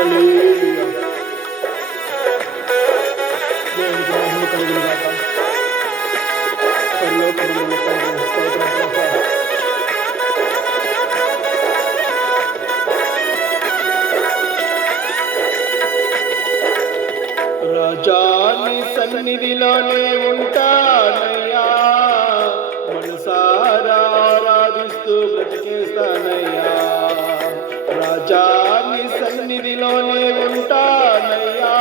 హల్లెలూయా. దేవునికి మహిమ కలుగును గాక. పరలోకమందున్న తండ్రి స్తోత్రం ప్రభా. రాజా నీ సన్నిధిలోనే ఉంటానయ్యా, మనసారా ఆరాధిస్తూ బ్రతికేస్తానయ్యా. రాజా నీ సన్నిధిలోనే ఉంటానయ్యా,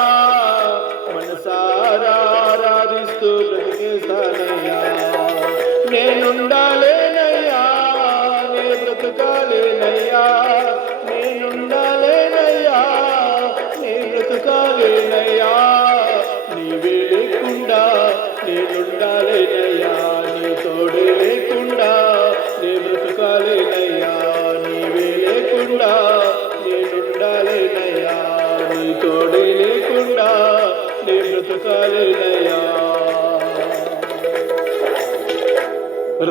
మనసారా ఆరాధిస్తూ బ్రతికేస్తానయ్యా. నేనుండాలేనయ్యా, నే బ్రతుకాలేనయ్యా, నేనుండాలేనయ్యా, నే బ్రతుకాలేనయ్యా. నీవే లేకుండా నేనుండాలేనయ్యా, నీ తోడే లేకుండా నే బ్రతుకాలేనయ్యా. నీవే లేకుండా నేనుండాలేనయ్యా, నీ తోడే లేకుండా నే బ్రతుకాలేనయ్యా.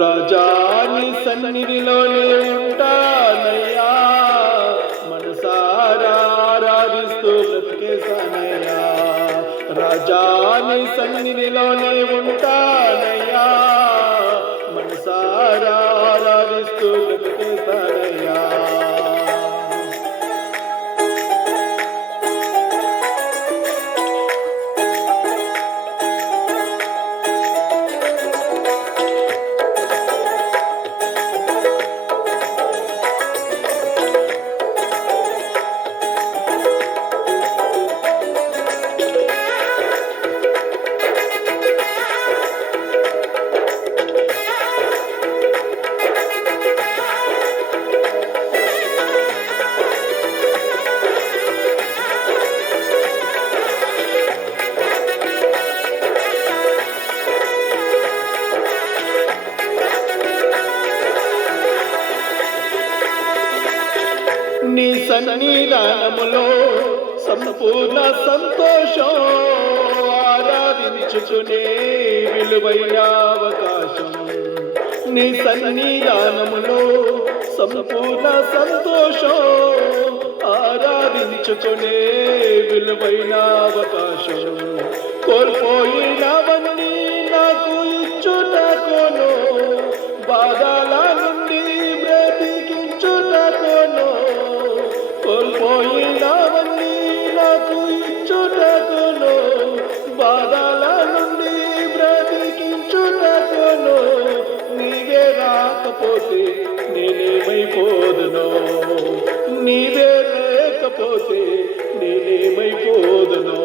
రాజా నీ సన్నిధిలోనే ఉంటానయ్యా, మనసారా ఆరాధిస్తూ బ్రతికేస్తానయ్యా. రాజా నీ సన్నిధిలోనే ఉంటానయ్యా, మనసారా ఆరాధిస్తూ బ్రతికేస్తానయ్యా. నీ సన్నిధానములో సంపూర్ణ సంతోషం, ఆరాధించుకునే విలువైన అవకాశం. నీ సన్నిధానములో సంపూర్ణ సంతోషం, ఆరాధించుకునే విలువైన అవకాశం. కోల్పోయినవన్నీ నాకు ఇచ్చుటకును, బాధల నుండి బ్రతికించుటకును. కోల్పోయినవన్నీ నాకు ఇచ్చుటకును, బాధల నుండి బ్రతికించుటకును. నీవే రాకపోతే నేనేమైపోదును, నీవే లేకపోతే నేనేమైపోదును.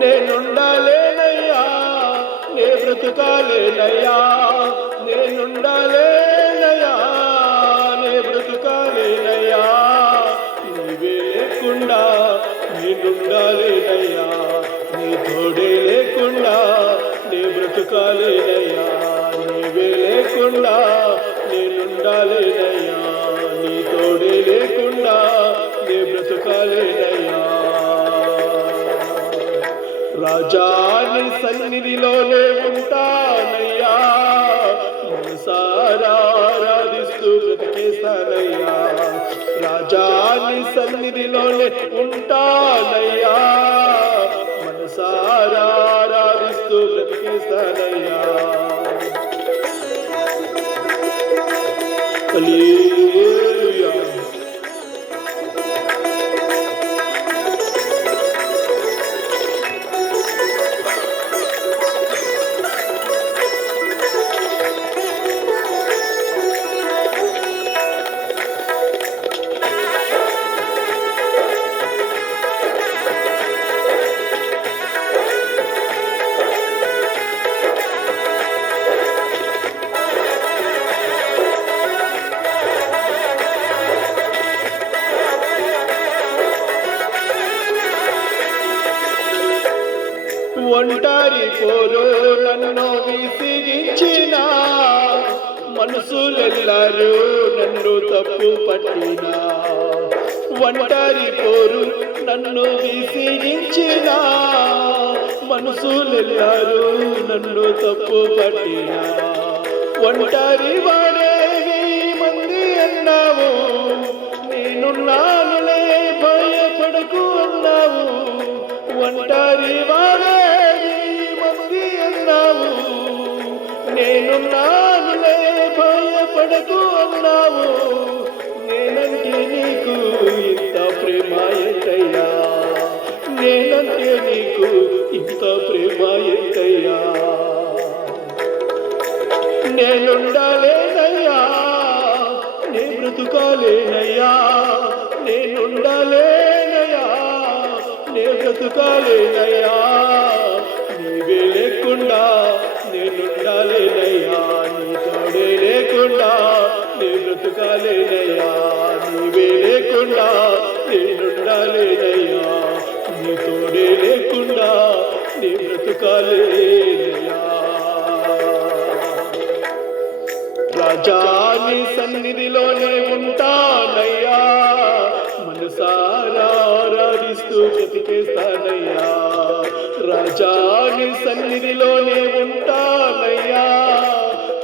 నేనుండాలేనయ్యా, నే బ్రతుకాలేనయ్యా, నేనుండాలేనయ్యా, నే బ్రతుకాలేనయ్యా. నీవే లేకుండా నేనుండాలేనయ్యా, నీ తోడే లేకుండా నే బ్రతుకాలేనయ్యా. నీవే లేకుండా నేనుండాలేనయ్యా, నీ తోడే లేకుండా నే బ్రతుకాలేనయ్యా. రాజా నీ సన్నిధిలోనే ఉంటానయ్యా, మనసారా ఆరాధిస్తూ బ్రతికేస్తానయ్యా. రాజా నీ సన్నిధిలోనే ఉంటానయ్యా, మనసారా ఆరాధిస్తూ బ్రతికేస్తానయ్యా. హల్లెలూయా. ఒంటరి పోరు నన్ను విసిగించిన, మనసులెల్లరూ నన్ను తప్పు పట్టిన. ఒంటరి పోరు నన్ను విసిగించిన, మనసులెల్లరూ నన్ను తప్పు పట్టిన. ఒంటరి వాడేవి మంది అన్నావు, నేనున్నానులే భయపడకు నేనున్నానులే భయపడకు అన్నావు, నేనంటే నీకు ఇంత ప్రేమ ఏంటయ్యా, నేనంటే నీకు ఇంత ప్రేమ ఏంటయ్యా. నేనుండాలేనయ్యా, నే బ్రతుకాలేనయ్యా, నేనుండాలేనయ్యా, నే బ్రతుకాలేనయ్యా. నీవే లేకుండా నేనుండాలేనయ్యా, నీ తోడే లేకుండా నే బ్రతుకాలేనయ్యా. నీవే లేకుండా నేనుండాలేనయ్యా, నీ తోడే లేకుండా నే బ్రతుకాలేనయ్యా. రాజా నీ సన్నిధిలోనే ఉంటానయ్యా, మనసారా ఆరాధిస్తూ బ్రతికేస్తానయ్యా. రాజా నీ సన్నిధిలోనే ఉంటానయ్యా,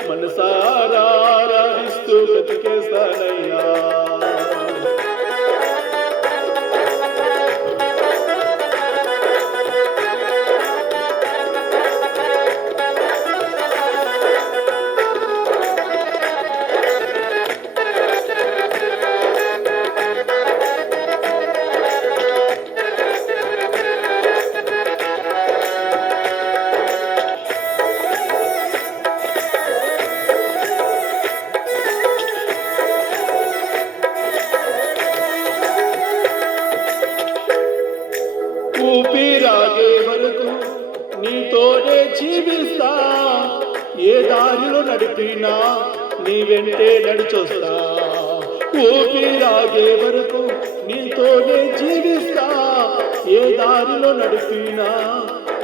మనసారా ఆరాధిస్తూ బ్రతికేస్తానయ్యా. ఊపిరాగే వరకు నీతోనే జీవిస్తా, ఏ దారిలో నడిపినా నీ వెంటే నడిచొస్తా. ఊపిరాగే వరకు నీతోనే జీవిస్తా, ఏ దారిలో నడిపినా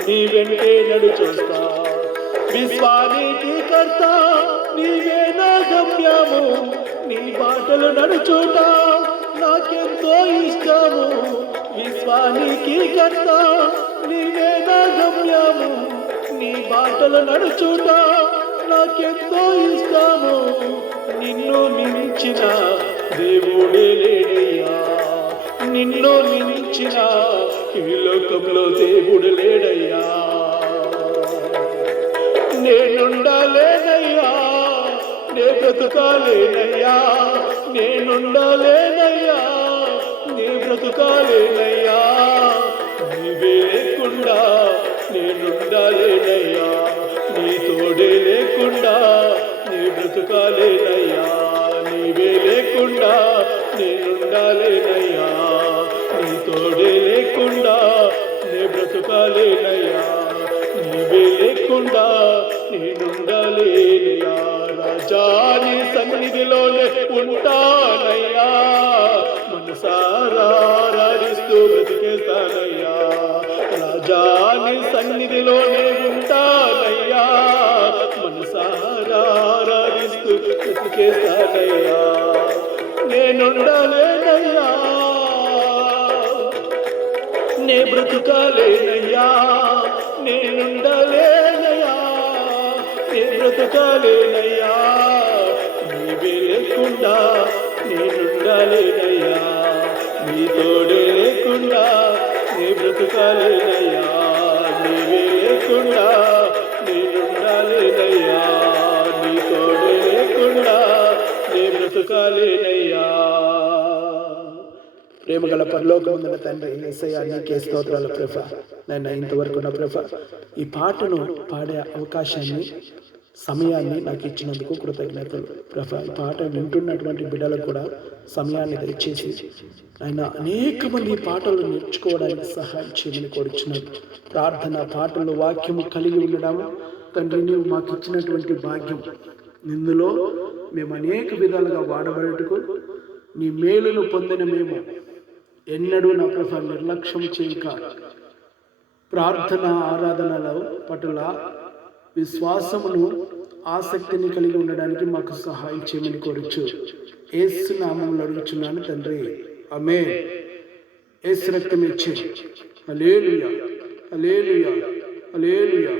నీ వెంటే నడిచొస్తా. విశ్వానికి కర్త నీవే నా గమ్యము, నీ బాటలు నడుచుట నాకెంతో ఇష్టము. విశ్వానికి కర్త నీవే నా గమ్యము, నీ బాటలు నడుచుట నాకెంతో ఇష్టము. నిన్ను మించిన దేవుడే లేడయ్యా, నిన్ను మించిన ఈ లోకంలో దేవుడు లేడయ్యా. నేనుండాలేనయ్యా, నే బ్రతుకాలేనయ్యా, నేనుండాలేనయ్యా, నే బ్రతుకాలేనయ్యా. నీవే లేకుండా నేనుండాలేనయ్యా, నీ తోడే లేకుండా నీ బ్రతుకాలేనయ్యా. నీవే లేకుండా నేనుండాలేనయ్యా, నీ తోడే లేకుండా నీ బ్రతుకాలేనయ్యా. నీవే లేకుండా నేనుండాలేనయ్యా. రాజా నీ సన్నిధిలోనే ఉంటానయ్యా, మనసారా ఆరాధిస్తూ బ్రతికేస్తానయ్యా. రాజా నీ సన్నిధిలోనే ఉంటానయ్యా, మనసారా ఆరాధిస్తూ బ్రతికేస్తానయ్యా. నేనుండాలేనయ్యా, నే బ్రతుకాలేనయ్యా, నేనుండాలేనయ్యా, నే బ్రతుకాలేనయ్యా. నీవే లేకుండా నేనుండాలేనయ్యా, నీ తోడే లేకుండా నే బ్రతుకాలేనయ్యా. నీవే లేకుండా నేనుండాలేనయ్యా, నీ తోడే లేకుండా నే బ్రతుకాలేనయ్యా. ప్రేమగల పరలోకమందున తండ్రి యేసయ్యా, నీకే స్తోత్రాలు ప్రభా. నన్ను ఇంతవరకు నా ప్రభా ఈ పాటను పాడే అవకాశాన్ని సమయాన్ని నాకు ఇచ్చినందుకు కృతజ్ఞతలు ప్రభా. ఈ పాట వింటున్నటువంటి బిడ్డలకు కూడా సమయాన్ని దయచేసి ఆయన అనేక మంది ఈ పాటలు నేర్చుకోవడానికి సహాయం చేయమని కోరుచున్నాను. ప్రార్థన పాటలు వాక్యము కలిగి ఉండడం తండ్రి నీవు మాకు ఇచ్చినటువంటి భాగ్యం. ఇందులో మేము అనేక విధాలుగా వాడబడటకు నీ మేలును పొందిన మేము ఎన్నడూ నా ప్రభా నిర్లక్ష్యం చేయక ప్రార్థన ఆరాధనల పట్ల విశ్వాసమును ఆసక్తిని కలిగి ఉండడానికి మాకు సహాయం చేయమని కోరుచు యేసు నామములో అడుగుచున్నాను తండ్రి, ఆమేన్. యేసు రక్తం ఇచ్చి హల్లెలూయా, హల్లెలూయా, హల్లెలూయా.